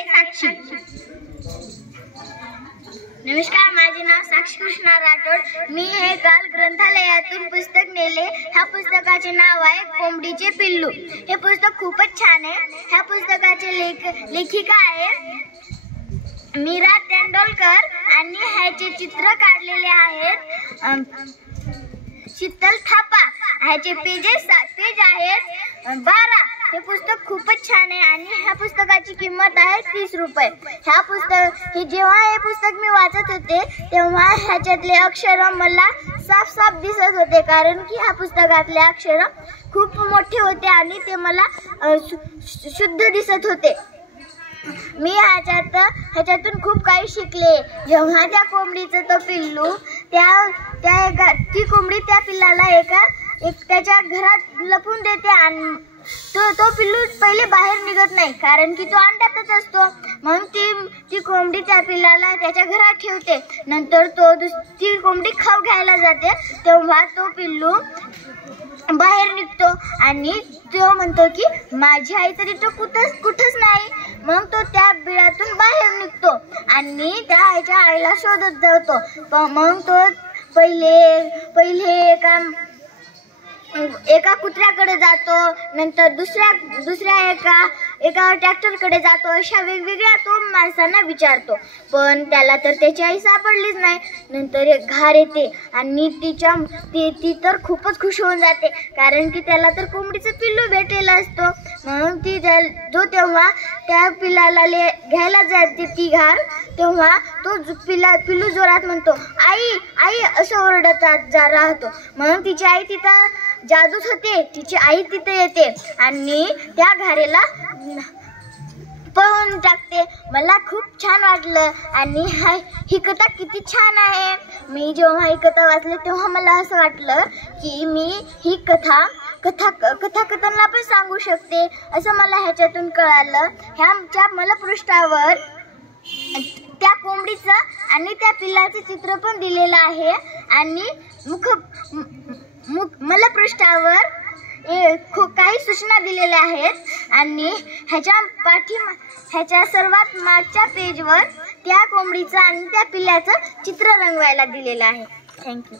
आहे साक्षी। नमस्कार, माझे नाव साक्षी कृष्णा राठोड। मी हे काल ग्रंथालयातून पुस्तक नेले। ह्या पुस्तकाचे नाव आहे कोंबडीचे पिल्लू। हे पुस्तक खूपच छान आहे। ह्या पुस्तकाचे लेखिका आहे मीरा तेंडुलकर आणि ह्याचे चित्र काढलेले आहेत शीतल थापा। ह्याचे पेज आहेत 12। हे पुस्तक खूपच छान आहे आणि ह्या पुस्तकाची किंमत आहे 30 रुपये। जेव्हा हे पुस्तक मी वाचत होते तेव्हा ह्याच्यातले अक्षर मला साफ दिसत होते, कारण की ह्या पुस्तकातले अक्षर खूप मोठे होते आणि ते मला शुद्ध दिसत होते। मी ह्याच्यातून खूप काही शिकले। जेव्हा त्या कोंबडीचं तो पिल्लू ती कोंबडी त्या पिल्लाला त्याच्या घरात लपून देते आणि तो पिल्लू पहिले बाहेर निघत नाही, कारण की तो अंड्यातच असतो। म्हणून ती कोंबडी त्या पिल्लाला त्याच्या घरात ठेवते। नंतर ती कोंबडी खाऊ घ्यायला जाते तेव्हा तो पिल्लू बाहेर निघतो आणि तो म्हणतो की माझी आई तरी तो कुठंच नाही। मग तो त्या बिळातून बाहेर निघतो आणि त्या आईच्या आईला शोधत जातो। मग तो पहिले एका कुत्र्याकडे जातो, नंतर दुसऱ्या एका ट्रॅक्टरकडे जातो। अशा वेगवेगळ्या तो माणसांना विचारतो, पण त्याला तर त्याची आई सापडलीच नाही। नंतर एक घार येते आणि ती तर खूपच खुश होऊन जाते, कारण की त्याला तर कोंबडीचं पिल्लू भेटलेलं असतो। म्हणून तेव्हा त्या पिल्लाला घ्यायला जाते ती घार, तेव्हा तो पिल्लू जोरात म्हणतो आई आई असं ओरडत राहतो। म्हणून तिची आई तिथं जादूच होते, तिची आई तिथे येते आणि त्या घारेला पळून टाकते। मला खूप छान वाटलं आणि ही कथा किती छान आहे। मी जेव्हा ही कथा वाचली तेव्हा मला असं वाटलं की मी ही कथाकथनला पण सांगू शकते, असं मला ह्याच्यातून कळालं। ह्याच्या मला पृष्ठावर त्या कोंबडीचं आणि त्या पिल्लाचं चित्र पण दिलेलं आहे आणि मला पृष्ठावर काही सूचना दिलेल्या आहेत आणि ह्याच्या सर्वात मागच्या पेजवर त्या कोंबडीचं आणि त्या पिल्लाचं चित्र रंगवायला दिलेलं आहे। थँक्यू।